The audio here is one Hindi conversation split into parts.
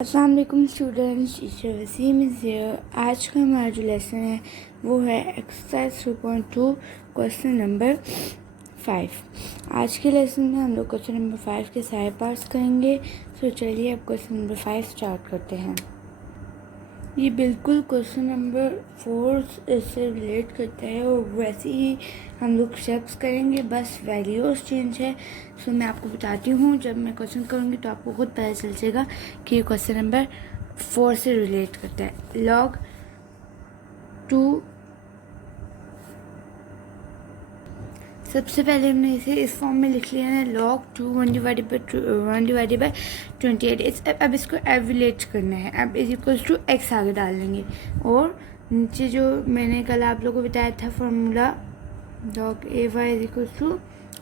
अस्सलाम वालेकुम students, teacher Wasim is here. आज का हमारा जो लेसन है वो है एक्सरसाइज 3.2 क्वेश्चन नंबर 5। आज के लेसन में हम लोग क्वेश्चन नंबर 5 के सारे पार्ट्स करेंगे। तो चलिए अब क्वेश्चन नंबर 5 स्टार्ट करते हैं। ये बिल्कुल क्वेश्चन नंबर 4 से रिलेट करता है और वैसे ही हम लोग स्टेप्स करेंगे, बस वैल्यूज़ चेंज है। सो मैं आपको बताती हूँ, जब मैं क्वेश्चन करूँगी तो आपको खुद पता चल जाएगा कि ये क्वेश्चन नंबर 4 से रिलेट करता है। log 2, सबसे पहले हमने इसे इस फॉर्म में लिख लिया है, log 2 1 डिवाइडेड बाई 28। अब इसको एवलेट करना है। अब इज इक्वल्स टू एक्स आगे डाल देंगे और नीचे जो मैंने कल आप लोगों को बताया था formula log A Y is equals to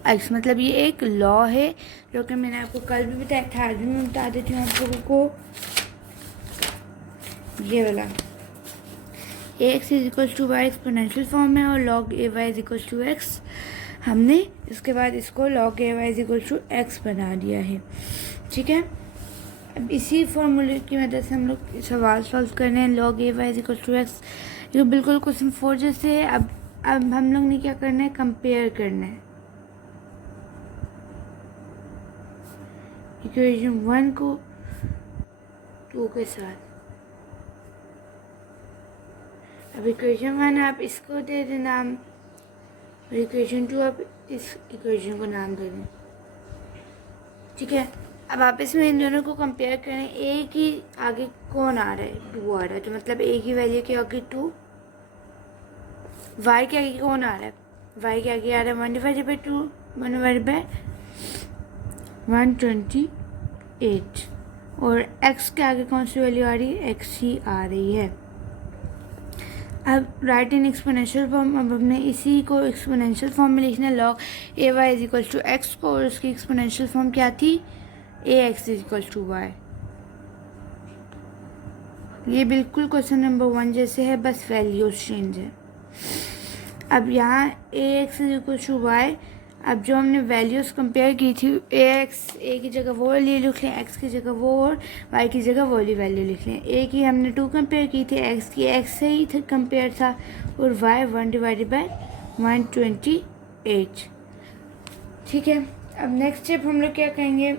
X, मतलब ये एक लॉ है जो कि मैंने आपको कल भी बताया था, आज भी मैं बता देती हूँ आप लोगों को। ये वाला a x is equals to y exponential form है और log A Y is equals to x हमने इसके बाद इसको log A Y is equal to x बना दिया है। ठीक है, अब इसी फॉर्मूले की मदद से हम लोग सवाल सॉल्व कर रहे हैं। log A Y is equal to X, ये बिल्कुल क्वेश्चन 4 जैसे है। अब हम लोग ने क्या करना है, कंपेयर करना है इक्वेशन 1 को 2 के साथ। अब इक्वेशन 1 आप इसको दे दें नाम और इक्वेशन 2 आप इस इक्वेशन को नाम दे दें। ठीक है, अब आप इसमें इन दोनों को कंपेयर करें। ए की आगे कौन आ रहा है, 2 आ रहा है, तो मतलब ए की वैल्यू के आगे 2। वाई के आगे कौन आ रहा है, वाई के आगे आ रहा है 1 डिवाइडेड बाई 2, 1 डिवाइडेड बाई 128। और एक्स के आगे कौन सी वैल्यू आ रही है, एक्स ही आ रही है। अब राइट इन एक्सपोनेंशियल फॉर्म, अब हमने इसी को एक्सपोनेंशियल फॉर्म में लिखना है। log A Y is equal to x को, और उसकी एक्सपोनेंशियल फॉर्म क्या थी, a x is equal to y. ये बिल्कुल क्वेश्चन नंबर 1 जैसे है, बस वैल्यूज चेंज है। अब यहाँ a x is equal to Y, अब जो हमने वैल्यूज़ कंपेयर की थी, ए की जगह वो वैल्यू लिख लें, एक्स की जगह वो और वाई की जगह वो वाली वैल्यू लिख लें। ए की हमने 2 कंपेयर की थी, एक्स की एक्स से ही कंपेयर था, और वाई 1 डिवाइडेड बाई 128। ठीक है, अब नेक्स्ट स्टेप हम लोग क्या करेंगे,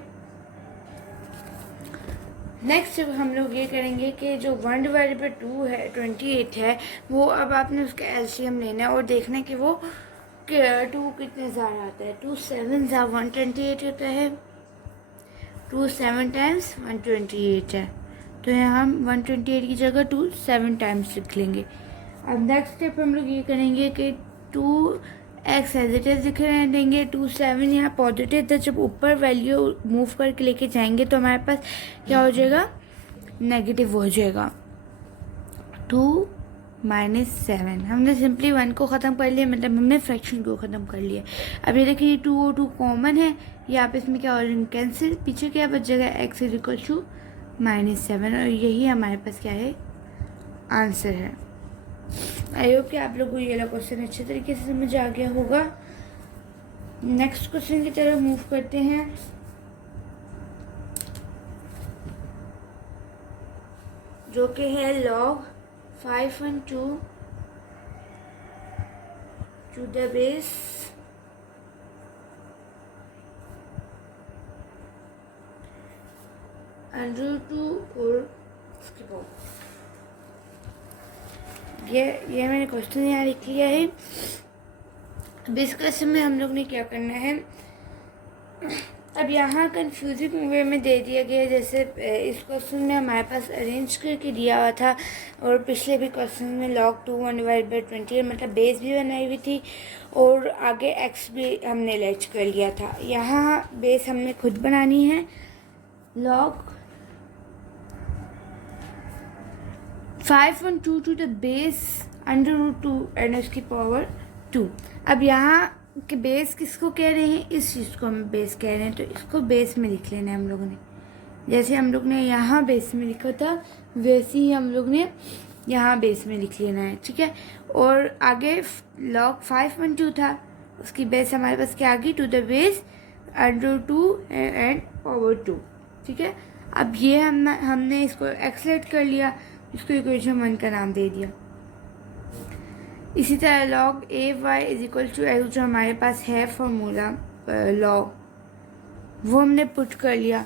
नेक्स्ट स्टेप हम लोग ये करेंगे कि जो 1 डिवाइडेड बाई 2 है 28 है, वो अब आपने उसका एलसीएम लेना है और देखना है कि वो 2 कितने ज़्यादा आता है। 2 7 ज़ा 128 होता है, 2 7 टाइम्स 128 है, तो यहाँ हम 128 की जगह 2 7 टाइम्स लिख लेंगे। अब नेक्स्ट स्टेप हम लोग ये करेंगे कि 2 एक्स एज इट इज लिख रहे देंगे, 2 7 यहाँ पॉजिटिव था, जब ऊपर वैल्यू मूव करके लेके जाएंगे तो हमारे पास क्या हो जाएगा, नेगेटिव हो जाएगा। 2 -7, हमने सिंपली 1 को ख़त्म कर लिया, मतलब हमने फ्रैक्शन को ख़त्म कर लिया। अब ये देखिए 2 और 2 कॉमन है, ये आप इसमें क्या हो जाएगा, कैंसिल, पीछे क्या बच जाएगा, एक्स इज इक्वल टू -7, और यही हमारे पास क्या है, आंसर है। आई होप कि आप लोगों को ये वाला क्वेश्चन अच्छे तरीके से समझ आ गया होगा। नेक्स्ट क्वेश्चन की तरफ मूव करते हैं। जो कि है log 5 and 2 to the base √2 और उसके बाद ये मैंने क्वेश्चन यहाँ लिख लिया है। अब इस क्वेश्चन में हम लोग ने क्या करना है, अब यहाँ कंफ्यूजिंग वे में दे दिया गया है, जैसे इस क्वेश्चन में हमारे पास अरेंज करके दिया हुआ था, और पिछले भी क्वेश्चन में log 2 1 डिवाइड बाई 28, मतलब बेस भी बनाई हुई थी और आगे x भी हमने लेच कर लिया था। यहाँ बेस हमने खुद बनानी है, log 5 and 2 to the base √2 and उसकी पावर 2। अब यहाँ कि बेस किसको कह रहे हैं, इस चीज़ को हम बेस कह रहे हैं, तो इसको बेस में लिख लेना है हम लोगों ने। जैसे हम लोग ने यहाँ बेस में लिखा था, वैसे ही हम लोग ने यहाँ बेस में लिख लेना है। ठीक है, और आगे log 5 and 2 था, उसकी बेस हमारे पास क्या आ गई, to the base √2 and power 2। ठीक है, अब ये हमने इसको एक्सलेट कर लिया, इसको इक्वेशन 1 का नाम दे दिया। इसी तरह log AY is equal to L जो हमारे पास है फॉर्मूला लॉग, वो हमने पुट कर लिया।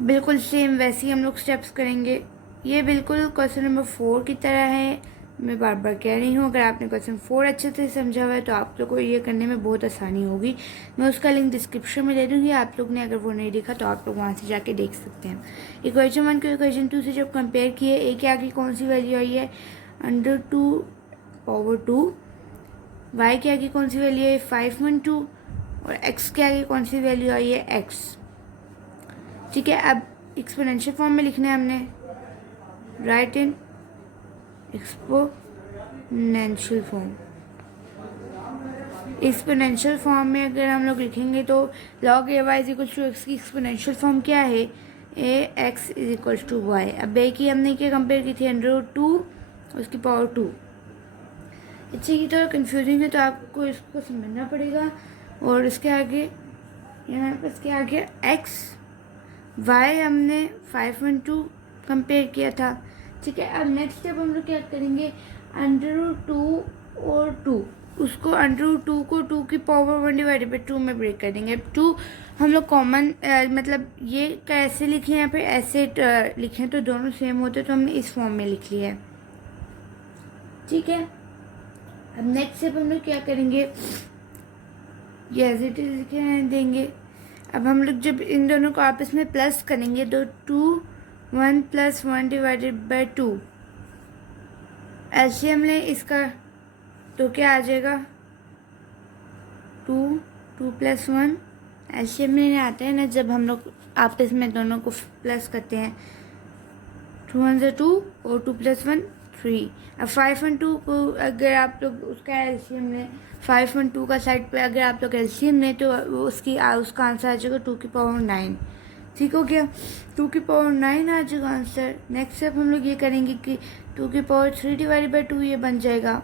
बिल्कुल सेम वैसे ही हम लोग स्टेप्स करेंगे। ये बिल्कुल क्वेश्चन नंबर 4 की तरह है। मैं बार बार कह रही हूँ, अगर आपने क्वेश्चन 4 अच्छे से समझा हुआ है तो आप लोग को ये करने में बहुत आसानी होगी। मैं उसका लिंक डिस्क्रिप्शन में दे दूँगी, आप लोग ने अगर वो नहीं देखा तो आप लोग वहाँ से जाके देख सकते हैं। इक्वेशन 1 को इक्वेशन 2 से जब कंपेयर किए, ए के आगे कौन सी वैल्यू आई है √2/2, वाई के आगे कौन सी वैल्यू है 5/2 और एक्स के आगे कौन सी वैल्यू आई है एक्स। ठीक है, अब एक्सपोनेंशियल फॉर्म में लिखना है हमने, write in exponential form. Exponential form में अगर हम लोग लिखेंगे तो log AY is equal to X की एक्सपोनेंशियल फॉर्म क्या है, AX is equal to Y. अब ए की हमने क्या कंपेयर की थी, √2 उसकी पावर 2। अच्छी की तरह कन्फ्यूजिंग है तो आपको इसको समझना पड़ेगा। और इसके आगे यहाँ पर इसके आगे एक्स वाई हमने 5/2 कंपेयर किया था। ठीक है, अब नेक्स्ट स्टेप हम लोग क्या करेंगे, √2 और 2, उसको √2 को 2 की पावर 1/2 में ब्रेक कर देंगे। अब 2 हम लोग कॉमन मतलब ये कैसे लिखे यहाँ पे ऐसे लिखें तो दोनों सेम होते, तो हमने इस फॉर्म में लिख लिया है। ठीक है, अब नेक्स्ट स्टेप हम लोग क्या करेंगे, ये एज इट इज लिखे देंगे। अब हम लोग जब इन दोनों को आपस में प्लस करेंगे तो 1 + 1/2 एलसीएम लें इसका तो क्या आ जाएगा, 2 + 1 एलसीएम लेने आते हैं ना जब हम लोग आपस में दोनों को प्लस करते हैं, 2 1 = 2 और 2 + 1 3। अब 5/2 को अगर आप लोग उसका एलसीएम लें, 5/2 का साइड पे अगर आप लोग एलसीएम लें तो उसका आंसर आ जाएगा 2 की पावर 9। ठीक हो गया, 2 की पावर 9 आ जाएगा आंसर। नेक्स्ट स्टेप हम लोग ये करेंगे कि 2 की पावर 3/2 ये बन जाएगा,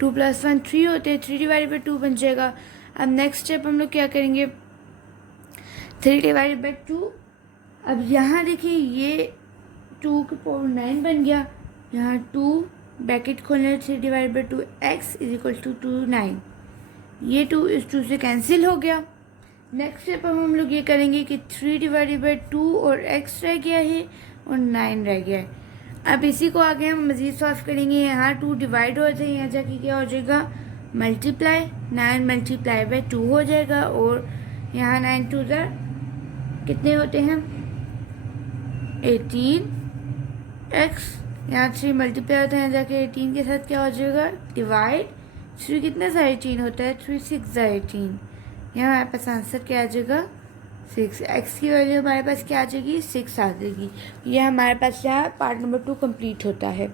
2 + 1 3 होते हैं, 3/2 बन जाएगा। अब नेक्स्ट स्टेप हम लोग क्या करेंगे, 3/2। अब यहाँ देखिए ये 2 की पावर 9 बन गया, यहाँ 2 ब्रैकेट खोलने 3/2 x इज इक्वल टू 9, ये 2 इस 2 से कैंसिल हो गया। नेक्स्ट स्टेप हम लोग ये करेंगे कि 3/2 और x रह गया है और 9 रह गया है। अब इसी को आगे हम मज़ीद सॉल्व करेंगे, यहाँ 2 डिवाइड हो जाए, यहाँ जाके क्या हो जाएगा मल्टीप्लाई, 9 × 2 हो जाएगा और यहाँ 9 2 कितने होते हैं 18x, यहाँ 3 मल्टीप्लाई होता है, जाके 18 के साथ क्या हो जाएगा डिवाइड, 3 कितने सा 18 होता है, 3 6 × 18, यहाँ हमारे पास आंसर क्या आ जाएगा 6। एक्स की वैल्यू हमारे पास क्या आ जाएगी 6 आ जाएगी। ये हमारे पास यहाँ पार्ट नंबर 2 कंप्लीट होता है।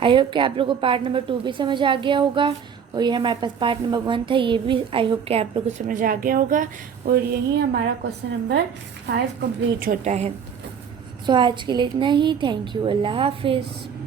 आई होप कि आप लोगों को पार्ट नंबर 2 भी समझ आ गया होगा, और ये हमारे पास पार्ट नंबर 1 था, ये भी आई होप कि आप लोगों को समझ आ गया होगा, और यही हमारा क्वेश्चन नंबर 5 कंप्लीट होता है। सो आज के लिए इतना ही। थैंक यू, अल्लाह हाफिज़।